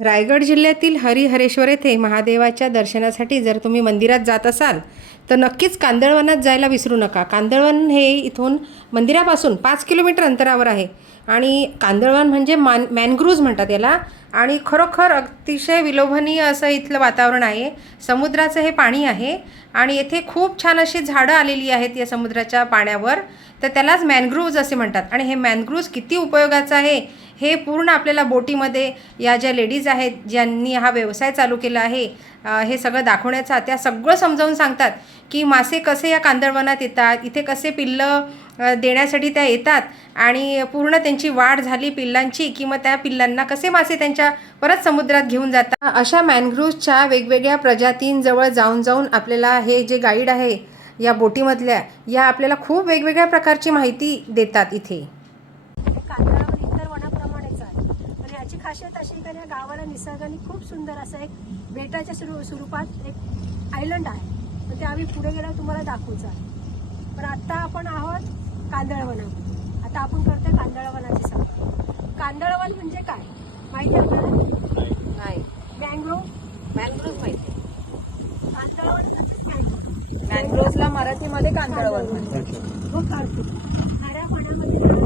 रायगड जिल्ह्यातील हरिहरेश्वर येथे महादेवाच्या दर्शनासाठी जर तुम्ही मंदिरात जात असाल तर नक्कीच कांदळवनात जायला विसरू नका. कांदळवन हे इथून मंदिरापासून 5 किलोमीटर अंतरावर आहे आणि कांदळवन म्हणजे मॅनग्रूव्ज म्हणतात याला. आणि खरोखर अतिशय विलोभनीय असं इथलं वातावरण आहे. समुद्राचं हे पाणी आहे आणि येथे खूप छान अशी झाडं आलेली आहेत या समुद्राच्या पाण्यावर, तर त्यालाच मॅनग्रूव्ज असे म्हणतात. आणि हे मॅनग्रूव्ज किती उपयोगाचं आहे हे पूर्ण आपल्याला बोटीमध्ये या ज्या लेडीज आहेत ज्यांनी हा व्यवसाय चालू केला आहे हे सगळं दाखवण्याचा, त्या सगळं समजावून सांगतात की मासे कसे या कांदळवनात येतात, इथे कसे पिल्लं देण्यासाठी त्या येतात आणि पूर्ण त्यांची वाढ झाली पिल्लांची की मग त्या पिल्लांना कसे मासे त्यांच्या परत समुद्रात घेऊन जातात. अशा मॅनग्रूव्जच्या वेगवेगळ्या प्रजातींजवळ जाऊन जाऊन आपल्याला हे जे गाईड आहे या बोटीमधल्या या आपल्याला खूप वेगवेगळ्या प्रकारची माहिती देतात. इथे कांदळवन इतर वनाप्रमाणेच आहे आणि याची खासियत अशी की या गावाला निसर्गाने खूप सुंदर असं एक बेटाच्या स्वरूपात एक आयलंड आहे. तर ते आम्ही पुढे गेल्यावर तुम्हाला दाखवूच आहे. पण आता आपण आहोत कांदळवनात. आता आपण करतोय कांदळवनाची सफारी. कांदळवन म्हणजे काय माहिती आहे आपल्याला? नाही. मॅनग्रोव्ह माहिती. कांदळवन मॅनग्रोव्जला मराठीमध्ये कांदळवन म्हणतात. खाऱ्या पाण्यामध्ये